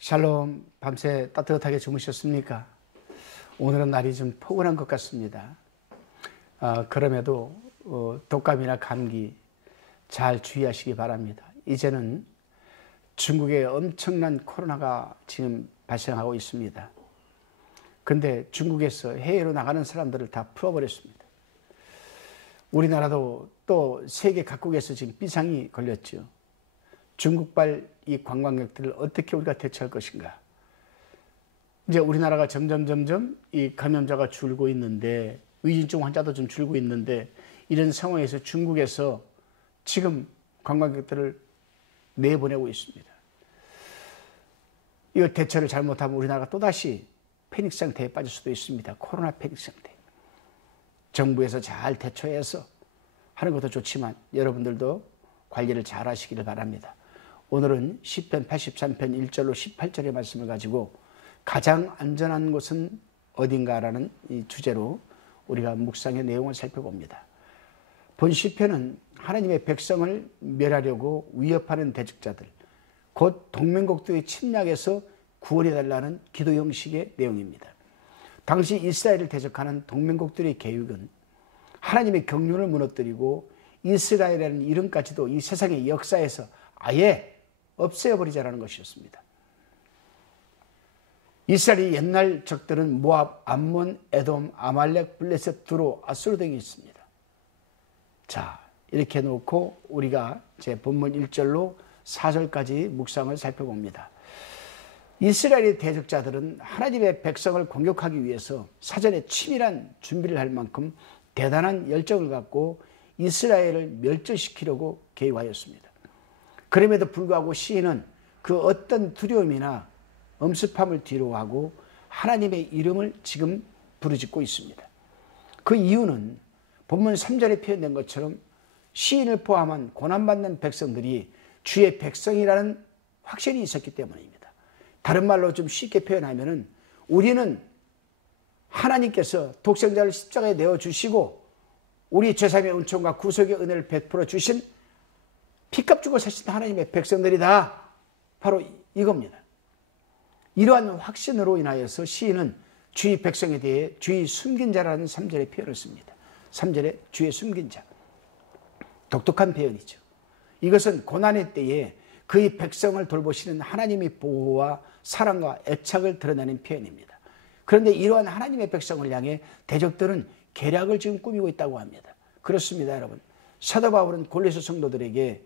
샬롬, 밤새 따뜻하게 주무셨습니까? 오늘은 날이 좀 포근한 것 같습니다. 그럼에도 독감이나 감기 잘 주의하시기 바랍니다. 이제는 중국에 엄청난 코로나가 지금 발생하고 있습니다. 근데 중국에서 해외로 나가는 사람들을 다 풀어버렸습니다. 우리나라도 또 세계 각국에서 지금 비상이 걸렸죠. 중국발 이 관광객들을 어떻게 우리가 대처할 것인가. 이제 우리나라가 점점 이 감염자가 줄고 있는데, 위중증 환자도 좀 줄고 있는데, 이런 상황에서 중국에서 지금 관광객들을 내보내고 있습니다. 이거 대처를 잘못하면 우리나라가 또다시 패닉 상태에 빠질 수도 있습니다. 코로나 패닉 상태. 정부에서 잘 대처해서 하는 것도 좋지만 여러분들도 관리를 잘 하시기를 바랍니다. 오늘은 시편 83편 1절로 18절의 말씀을 가지고 가장 안전한 곳은 어딘가라는 이 주제로 우리가 묵상의 내용을 살펴봅니다. 본 시편은 하나님의 백성을 멸하려고 위협하는 대적자들, 곧 동맹국도의 침략에서 구원해달라는 기도 형식의 내용입니다. 당시 이스라엘을 대적하는 동맹국들의 계획은 하나님의 경륜을 무너뜨리고 이스라엘이라는 이름까지도 이 세상의 역사에서 아예 없애버리자라는 것이었습니다. 이스라엘의 옛날 적들은 모압, 암몬, 에돔, 아말렉, 블레셋, 두로, 아수르 등이 있습니다. 자, 이렇게 놓고 우리가 제 본문 1절로 4절까지 묵상을 살펴봅니다. 이스라엘의 대적자들은 하나님의 백성을 공격하기 위해서 사전에 치밀한 준비를 할 만큼 대단한 열정을 갖고 이스라엘을 멸절시키려고 계획하였습니다. 그럼에도 불구하고 시인은 그 어떤 두려움이나 엄습함을 뒤로하고 하나님의 이름을 지금 부르짖고 있습니다. 그 이유는 본문 3절에 표현된 것처럼 시인을 포함한 고난받는 백성들이 주의 백성이라는 확신이 있었기 때문입니다. 다른 말로 좀 쉽게 표현하면 우리는 하나님께서 독생자를 십자가에 내어주시고 우리 죄사함의 은총과 구속의 은혜를 베풀어 주신 피값 주고 사신 하나님의 백성들이다. 바로 이겁니다. 이러한 확신으로 인하여서 시인은 주의 백성에 대해 주의 숨긴 자라는 3절의 표현을 씁니다. 3절에 주의 숨긴 자. 독특한 표현이죠. 이것은 고난의 때에 그의 백성을 돌보시는 하나님의 보호와 사랑과 애착을 드러내는 표현입니다. 그런데 이러한 하나님의 백성을 향해 대적들은 계략을 지금 꾸미고 있다고 합니다. 그렇습니다, 여러분. 사도 바울은 골로새 성도들에게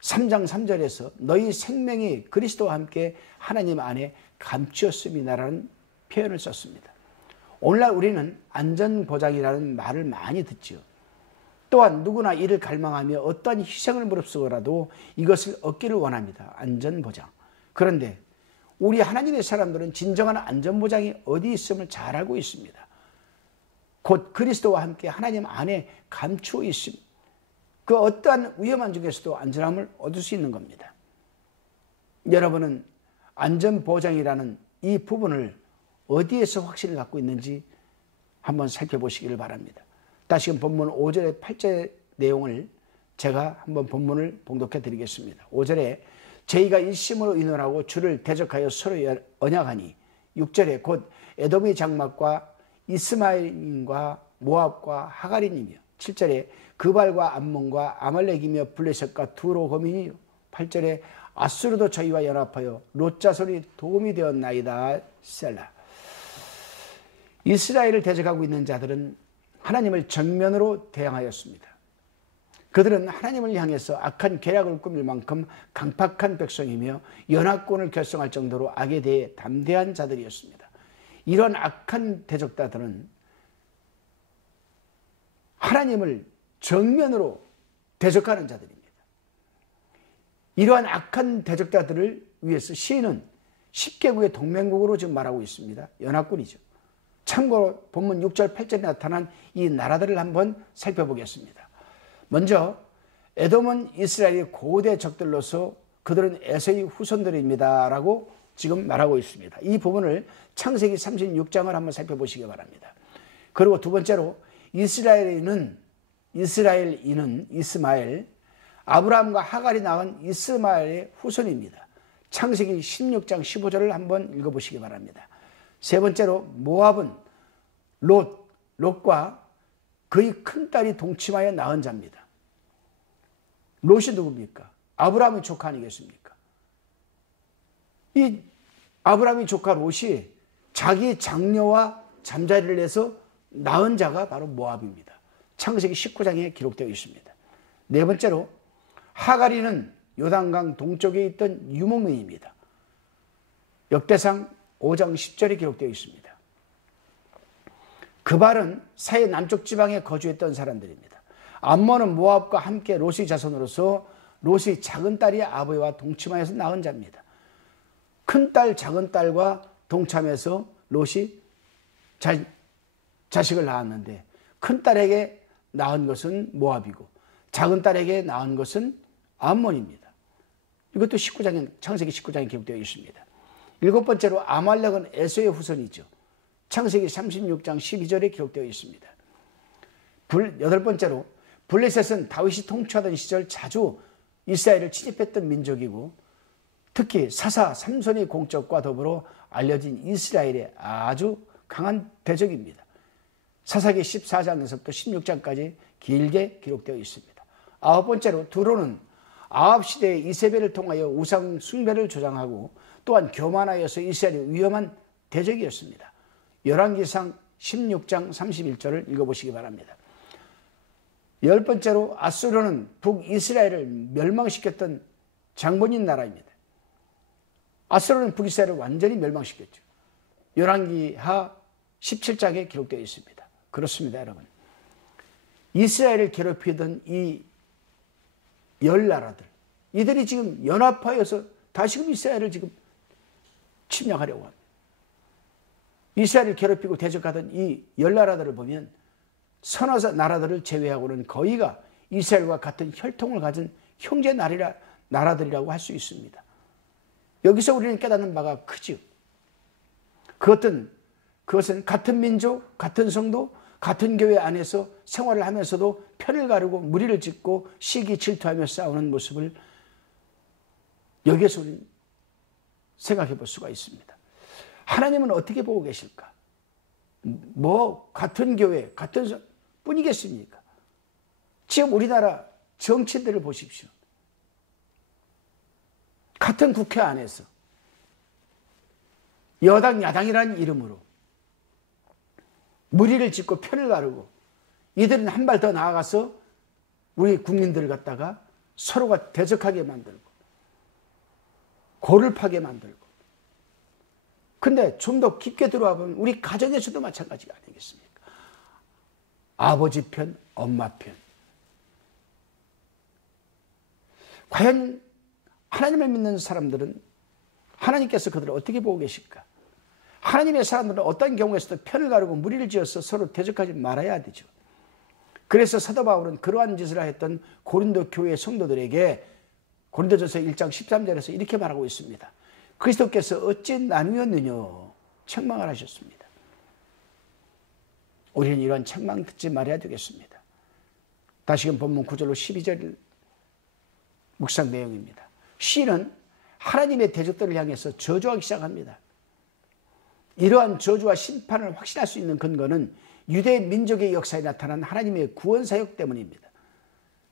3장 3절에서 너희 생명이 그리스도와 함께 하나님 안에 감추었음이라는 표현을 썼습니다. 오늘날 우리는 안전보장이라는 말을 많이 듣죠. 또한 누구나 이를 갈망하며 어떠한 희생을 무릅쓰고라도 이것을 얻기를 원합니다. 안전보장. 그런데 우리 하나님의 사람들은 진정한 안전보장이 어디 있음을 잘 알고 있습니다. 곧 그리스도와 함께 하나님 안에 감추어 있습니다. 그 어떠한 위험한 중에서도 안전함을 얻을 수 있는 겁니다. 여러분은 안전보장이라는 이 부분을 어디에서 확신을 갖고 있는지 한번 살펴보시기를 바랍니다. 다시금 본문 5절에 8절의 내용을 제가 한번 본문을 봉독해 드리겠습니다. 5절에 저희가 일심으로 의논하고 주를 대적하여 서로 언약하니 6절에 곧 에돔의 장막과 이스마엘인과 모압과 하가리님이요 7절에 그발과 암몬과 아말렉이며 블레셋과 두로 거민이요 8절에 아수르도 저희와 연합하여 롯 자손이 도움이 되었나이다. 셀라. 이스라엘을 대적하고 있는 자들은 하나님을 정면으로 대항하였습니다. 그들은 하나님을 향해서 악한 계략을 꾸밀 만큼 강팍한 백성이며 연합군을 결성할 정도로 악에 대해 담대한 자들이었습니다. 이런 악한 대적자들은 하나님을 정면으로 대적하는 자들입니다. 이러한 악한 대적자들을 위해서 시인은 10개국의 동맹국으로 지금 말하고 있습니다. 연합군이죠. 참고로 본문 6절 8절에 나타난 이 나라들을 한번 살펴보겠습니다. 먼저 에돔은 이스라엘의 고대 적들로서 그들은 에서의 후손들입니다 라고 지금 말하고 있습니다. 이 부분을 창세기 36장을 한번 살펴보시기 바랍니다. 그리고 두 번째로 이스라엘인은 이스마엘, 아브라함과 하갈이 낳은 이스마엘의 후손입니다. 창세기 16장 15절을 한번 읽어보시기 바랍니다. 세 번째로 모압은 롯과 그의 큰딸이 동침하여 낳은 자입니다. 롯이 누굽니까? 아브라함의 조카 아니겠습니까? 이 아브라함의 조카 롯이 자기 장녀와 잠자리를 해서 낳은 자가 바로 모압입니다. 창세기 19장에 기록되어 있습니다. 네 번째로 하가리는 요단강 동쪽에 있던 유목민입니다. 역대상 5장 10절에 기록되어 있습니다. 그발은 사해 남쪽 지방에 거주했던 사람들입니다. 암몬은 모압과 함께 롯의 자손으로서 롯의 작은 딸이 아버지와 동침하여서 낳은 자입니다. 큰딸 작은 딸과 동참해서 롯이 자식을 낳았는데 큰딸에게 낳은 것은 모압이고 작은 딸에게 낳은 것은 암몬입니다. 이것도 창세기 19장에 기록되어 있습니다. 일곱 번째로 아말렉은 에서의 후손이죠. 창세기 36장 12절에 기록되어 있습니다. 여덟 번째로 블레셋은 다윗이 통치하던 시절 자주 이스라엘을 침입했던 민족이고 특히 사사 삼손의 공적과 더불어 알려진 이스라엘의 아주 강한 대적입니다. 사사기 14장에서부터 16장까지 길게 기록되어 있습니다. 아홉 번째로 두로는 아합 시대의 이세벨을 통하여 우상 숭배를 조장하고 또한 교만하여서 이스라엘이 위험한 대적이었습니다. 열왕기상 16장 31절을 읽어보시기 바랍니다. 열 번째로 아수르는 북이스라엘을 멸망시켰던 장본인 나라입니다. 아수르는 북이스라엘을 완전히 멸망시켰죠. 열왕기하 17장에 기록되어 있습니다. 그렇습니다, 여러분. 이스라엘을 괴롭히던 이 열 나라들, 이들이 지금 연합하여서 다시금 이스라엘을 지금 침략하려고 합니다. 이스라엘을 괴롭히고 대적하던 이 열 나라들을 보면 서너 나라들을 제외하고는 거의가 이스라엘과 같은 혈통을 가진 형제 나라들이라고 할 수 있습니다. 여기서 우리는 깨닫는 바가 크지요. 그것은 같은 민족, 같은 성도, 같은 교회 안에서 생활을 하면서도 편을 가르고 무리를 짓고 시기 질투하며 싸우는 모습을 여기에서 우리는 생각해 볼 수가 있습니다. 하나님은 어떻게 보고 계실까? 같은 교회, 같은 성 뿐이겠습니까? 지금 우리나라 정치들을 보십시오. 같은 국회 안에서 여당, 야당이라는 이름으로 무리를 짓고 편을 가르고 이들은 한 발 더 나아가서 우리 국민들을 갖다가 서로가 대적하게 만들고 골을 파게 만들고 근데 좀 더 깊게 들어와 보면 우리 가정에서도 마찬가지가 아니겠습니까? 아버지 편, 엄마 편. 과연 하나님을 믿는 사람들은 하나님께서 그들을 어떻게 보고 계실까? 하나님의 사람들은 어떤 경우에서도 편을 가르고 무리를 지어서 서로 대적하지 말아야 되죠. 그래서 사도 바울은 그러한 짓을 했던 고린도 교회 성도들에게 고린도전서 1장 13절에서 이렇게 말하고 있습니다. 그리스도께서 어찌 나누었느냐 책망을 하셨습니다. 우리는 이러한 책망 듣지 말아야 되겠습니다. 다시금 본문 9절로 12절 묵상 내용입니다. 시인은 하나님의 대적들을 향해서 저주하기 시작합니다. 이러한 저주와 심판을 확신할 수 있는 근거는 유대 민족의 역사에 나타난 하나님의 구원 사역 때문입니다.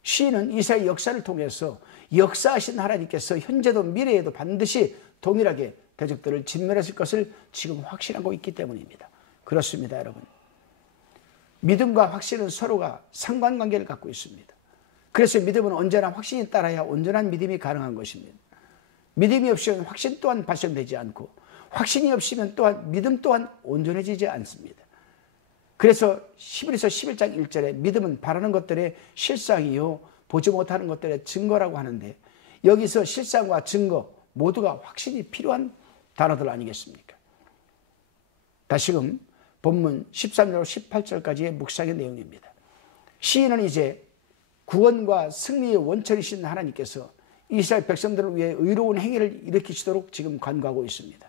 시인은 이스라엘 역사를 통해서 역사하신 하나님께서 현재도 미래에도 반드시 동일하게 대적들을 진멸하실 것을 지금 확신하고 있기 때문입니다. 그렇습니다, 여러분. 믿음과 확신은 서로가 상관관계를 갖고 있습니다. 그래서 믿음은 언제나 확신이 따라야 온전한 믿음이 가능한 것입니다. 믿음이 없이는 확신 또한 발생되지 않고 확신이 없이면 또한 믿음 또한 온전해지지 않습니다. 그래서 히브리서 11장 1절에 믿음은 바라는 것들의 실상이요 보지 못하는 것들의 증거라고 하는데 여기서 실상과 증거 모두가 확신이 필요한 단어들 아니겠습니까? 다시금 본문 13절 18절까지의 묵상의 내용입니다. 시인은 이제 구원과 승리의 원천이신 하나님께서 이스라엘 백성들을 위해 의로운 행위를 일으키시도록 지금 간구하고 있습니다.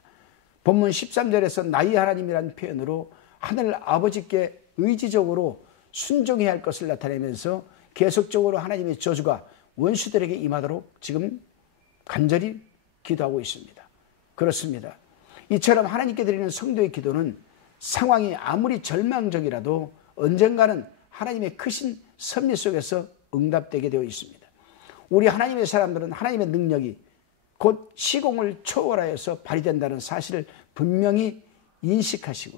본문 13절에서 나의 하나님이라는 표현으로 하늘 아버지께 의지적으로 순종해야 할 것을 나타내면서 계속적으로 하나님의 저주가 원수들에게 임하도록 지금 간절히 기도하고 있습니다. 그렇습니다. 이처럼 하나님께 드리는 성도의 기도는 상황이 아무리 절망적이라도 언젠가는 하나님의 크신 섭리 속에서 응답되게 되어 있습니다. 우리 하나님의 사람들은 하나님의 능력이 곧 시공을 초월하여서 발휘된다는 사실을 분명히 인식하시고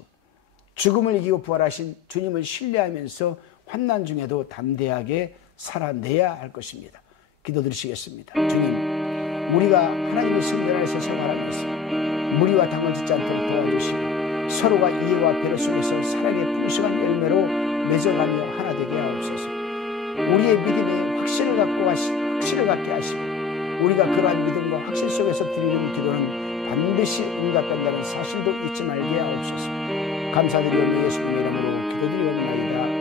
죽음을 이기고 부활하신 주님을 신뢰하면서 환난 중에도 담대하게 살아내야 할 것입니다. 기도드리시겠습니다. 주님, 우리가 하나님의 성전 안에서 생활하면서 무리와 당을 짓지 않도록 도와주시고 서로가 이해와 배려 속에서 사랑의 풍성한 열매로 맺어가며 하나 되게 하옵소서. 우리의 믿음에 확신을 갖게 하시고 우리가 그러한 믿음과 확신 속에서 드리는 기도는 반드시 응답된다는 사실도 잊지 말게 하옵소서. 감사드리오며 예수님의 이름으로 기도드리옵나이다.